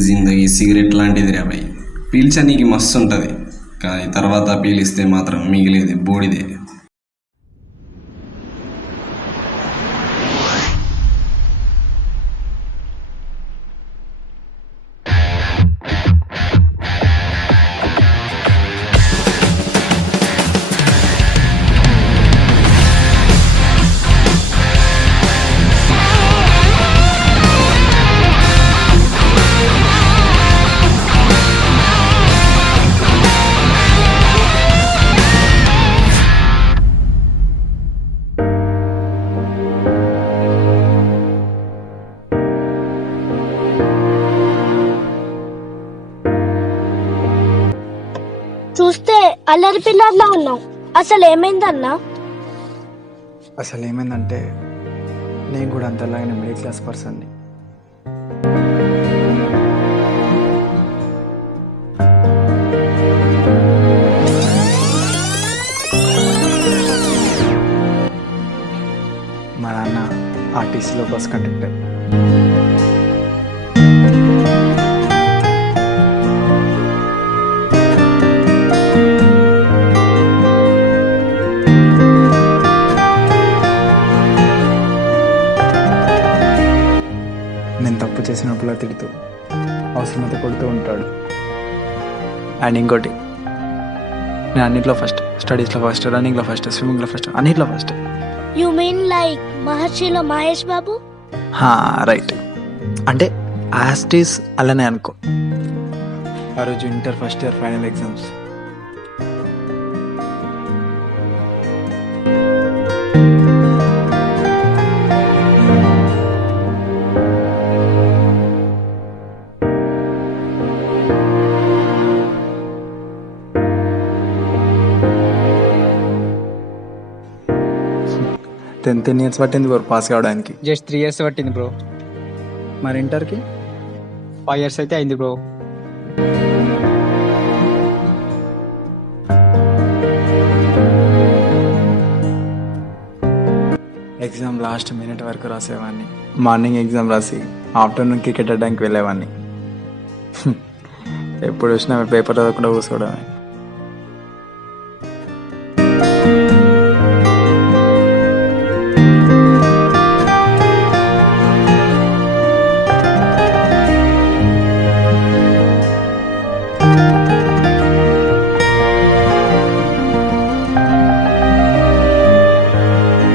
జిందగీ cigarette లాంటిది రా భయ్. పీల్చనీకి మస్తు ఉంటుంది, కానీ తర్వాత పీలిస్తే మాత్రం మిగిలేది బూడిదే. చూస్తే అల్లరి పిల్లర్లా ఉన్నావు. అసలు ఏమైందన్నా? అసలు ఏమైందంటే నేను కూడా అంతలాగానే మిడిల్ క్లాస్ పర్సన్ని. మా నాన్న ఆర్టీసీలో బస్ కండక్టర్. నేను తప్పు చేసినప్పుడు తిడుతూ అవసరమైతే కొడుతూ ఉంటాడు. అండ్ ఇంకోటి, నేను అన్నింటిలో ఫస్ట్, స్టడీస్లో ఫస్ట్, రన్నింగ్లో ఫస్ట్, స్విమ్మింగ్లో ఫస్ట్, అన్నింటిలో ఫస్ట్. యు మీన్ లైక్ మహర్షిలో మహేష్ బాబు? రైట్. అంటే యాస్టీస్ అలానే అనుకో. ఆ రోజు inter first year final exams. Ten years పట్టింది బ్రో పాస్ కావడానికి. జస్ట్ 3 years పట్టింది బ్రో. మరి ఇంటర్కి 5 years అయితే అయింది బ్రో. ఎగ్జామ్ లాస్ట్ మినిట్ వరకు రాసేవాడిని. మార్నింగ్ ఎగ్జామ్ రాసి ఆఫ్టర్నూన్ క్రికెట్ ఆడడానికి వెళ్ళేవాడిని. ఎప్పుడు వచ్చినా పేపర్ చదవకుండా కూర్చోవడమే.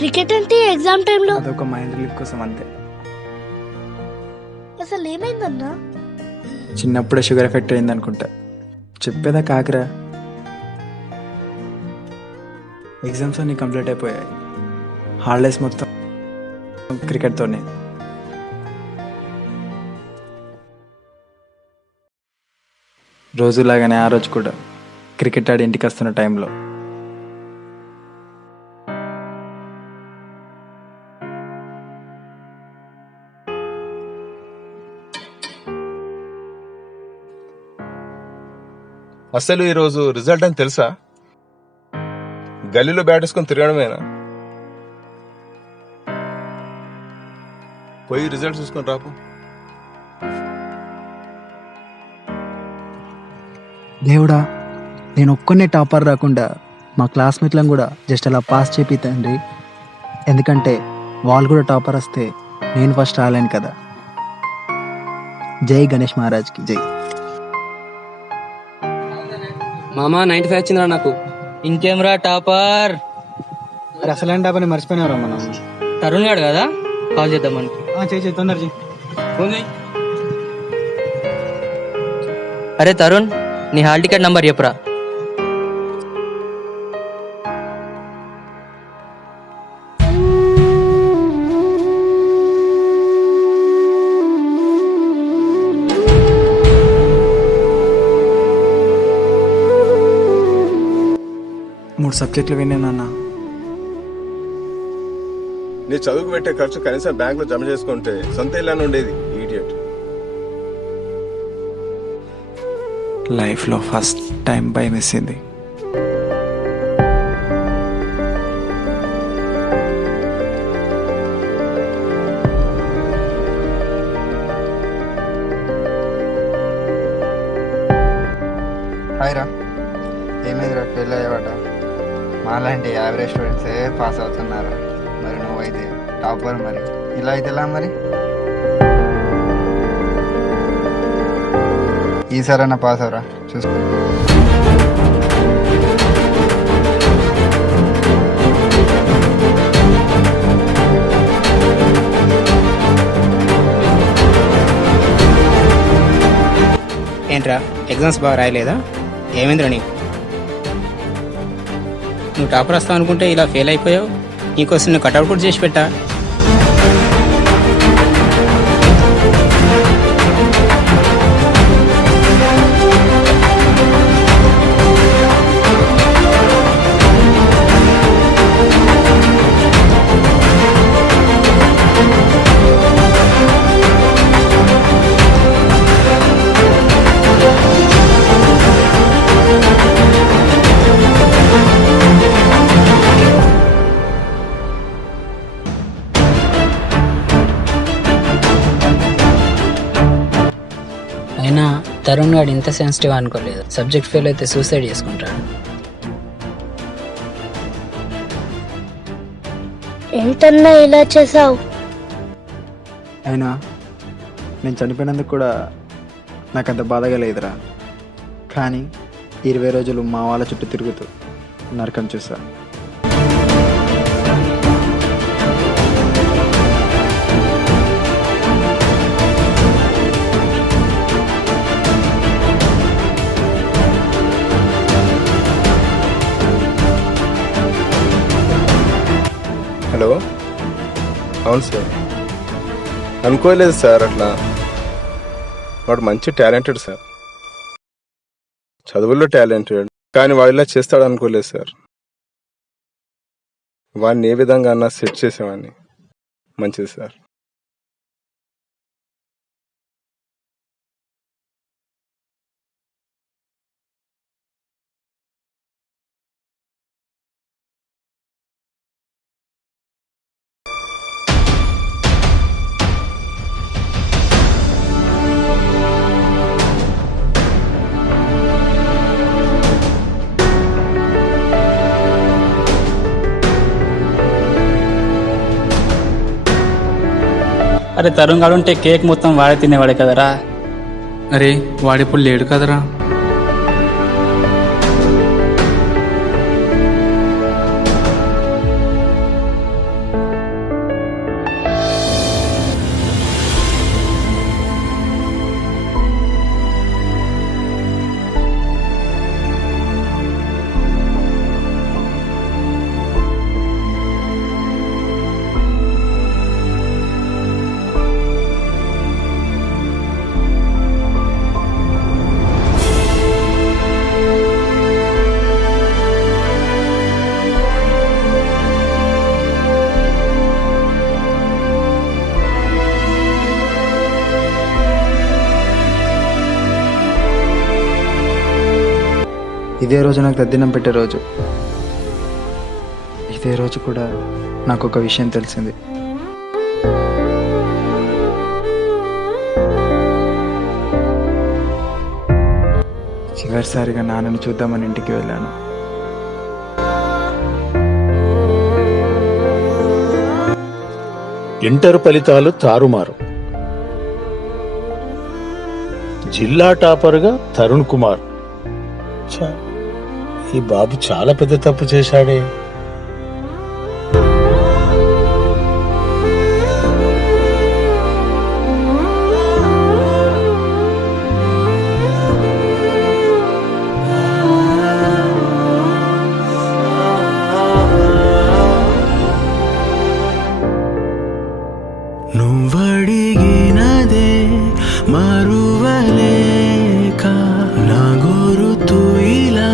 క్రికెట్ అంటే ఎగ్జామ్ టైంలో అదొక మైండ్ రిలీఫ్ కోసం అంతే. అసలు ఏమైందన్నా? చిన్నప్పుడే షుగర్ ఎఫెక్ట్ అయింది అనుకుంటా. చెప్పేదా కాకరా. ఎగ్జామ్స్ అన్నీ కంప్లీట్ అయిపోయాయి. హాలిడేస్ మొత్తం క్రికెట్తోనే. రోజులాగానే ఆ రోజు కూడా క్రికెట్ ఆడి ఇంటికి వస్తున్న టైంలో అసలు ఈరోజు రిజల్ట్ అని తెలుసా? గల్లీలో బ్యాట్ వేసుకొని తిరగడమేనా? పోయి రిజల్ట్ చూసుకొని రాపు. దేవుడా, నేను ఒక్కనే టాపర్ రాకుండా మా క్లాస్మేట్లను కూడా జస్ట్ అలా పాస్ చేపి తండ్రి. ఎందుకంటే వాళ్ళు కూడా టాపర్ వస్తే నేను ఫస్ట్ రాలేను కదా. జై గణేష్ మహారాజ్కి జై. మామా 95 వచ్చిందిరా నాకు. ఇంకేంరా టాపర్? అరే అసలు టాపర్ని మర్చిపోయినారా మనం? తరుణ్ గాడు కదా, కాల్ చేద్దాం మనకి. చేయి తొందర. అరే తరుణ్, నీ హాల్ టికెట్ నంబర్ చెప్పురా. మూడు సబ్జెక్టులు విన్నానన్నా. నీ చదువుకు పెట్టే ఖర్చు కనీసం బ్యాంక్ లో జమ చేసుకుంటే సొంత ఇల్లానే ఉండేది. ఈడియట్. లైఫ్లో ఫస్ట్ టైం భయం వేసింది. ఏమైందిరా ఫెయిల్ అయ్యావట? మాలాంటి యావరేజ్ స్టూడెంట్సే పాస్ అవుతున్నారు, మరి నువ్వైతే టాపర్. మరి ఇలా అయితే ఎలా మరి? ఈసారైనా పాస్ అవరా చూసుకో. ఏంట్రా ఎగ్జామ్స్ బాగా రాయలేదా? ఏమైందిరా నీకు? నువ్వు టాపర్ వస్తావు అనుకుంటే ఇలా ఫెయిల్ అయిపోయావు. నీకోసం నువ్వు కట్అవుట్ కూడా చేసి పెట్టా. అయినా తరుణ్ గారు ఇంత సెన్సిటివ్ అనుకోలేదు. సబ్జెక్ట్ ఫెయిల్ అయితే సూసైడ్ చేసుకుంటాడు. ఏంటన్నా ఇలా చేసావు? అయినా నేను చనిపోయినందుకు కూడా నాకు అంత బాధగా లేదురా. కానీ 20 రోజులు మా వాళ్ళ చుట్టూ తిరుగుతూ నరకం చూసా. హలో, అవును సార్. అనుకోలేదు సార్ అట్లా. వాడు మంచి టాలెంటెడ్ సార్, చదువుల్లో టాలెంటెడ్, కానీ వాడు ఇలా చేస్తాడు అనుకోలేదు సార్. వాడిని ఏ విధంగా అన్నా సెట్ చేసేవాడిని. మంచిది సార్. అరే తరుణ్ గారు ఉంటే కేక్ మొత్తం వాడే తినేవాడే కదరా. అరే వాడిప్పుడు లేడు కదరా. ఇదే రోజు నాకు తద్దినం పెట్టే రోజు. ఇదే రోజు కూడా నాకు ఒక విషయం తెలిసింది. చివరిసారిగా నాన్నని చూద్దామని ఇంటికి వెళ్ళాను. ఇంటర్ ఫలితాలు తారుమారు. జిల్లా టాపర్గా తరుణ్ కుమార్. ఈ బాబు చాలా పెద్ద తప్పు చేశాడే. నువ్వడిగినదే మరువలేక నా గురుతు ఇలా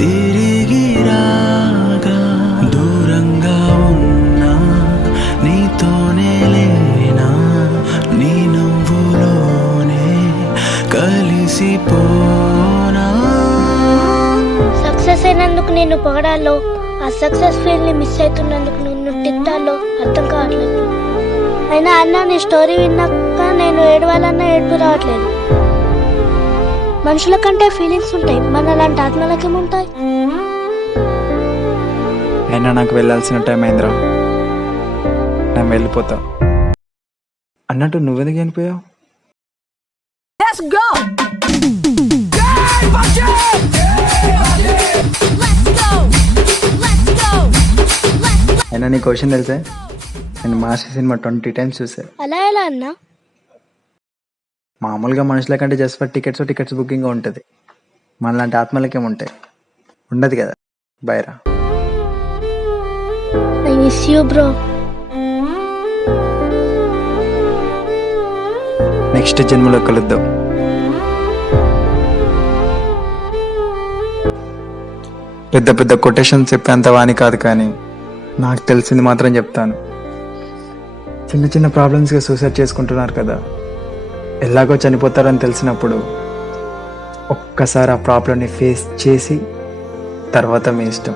తిరిగి రాగా, దూరంగా ఉన్నా నీతోనే లేనా, నీ నవ్వులోనే కలిసిపోనా. సక్సెస్ అయినందుకు నేను పొగడాలో, ఆ సక్సెస్ ఫీల్ ని మిస్ అవుతున్నందుకు నిన్ను తిట్టాలో అర్థం కావట్లేదు. అయినా అన్న నీ స్టోరీ విన్నాక నేను ఏడవాలన్నా ఏడుపు రావట్లేదు. మనుషుల కంటే ఫీలింగ్స్ ఉంటాయి, మన అలాంటి ఆత్మలకేముంటాయి? అయినా నాకు వెళ్ళాల్సిన టైం అయిందిరా, నేను వెళ్ళిపోతా. అన్నట్టు నువ్వెందుకు చనిపోయావు? అయినా నీ క్వశ్చన్ తెలుసా, నేను మాస్టర్ సినిమా 20 times చూసా. అలా ఎలా అన్నా? మామూలుగా మనుషుల కంటే జస్ట్ ఫర్ టికెట్స్ బుకింగ్ ఉంటుంది, మనలాంటి ఆత్మలకేముంటాయి? ఉండదు కదా. Baira. I miss you bro. Next జన్మలో కలుద్దాం. పెద్ద పెద్ద కొటేషన్ చెప్పేంత వాణి కాదు, కానీ నాకు తెలిసింది మాత్రం చెప్తాను. చిన్న చిన్న ప్రాబ్లమ్స్గా సూసైడ్ చేసుకుంటున్నారు కదా, ఎలాగో చనిపోతారని తెలిసినప్పుడు ఒక్కసారి ఆ ప్రాబ్లమ్ని ఫేస్ చేసి తర్వాత మీ ఇష్టం.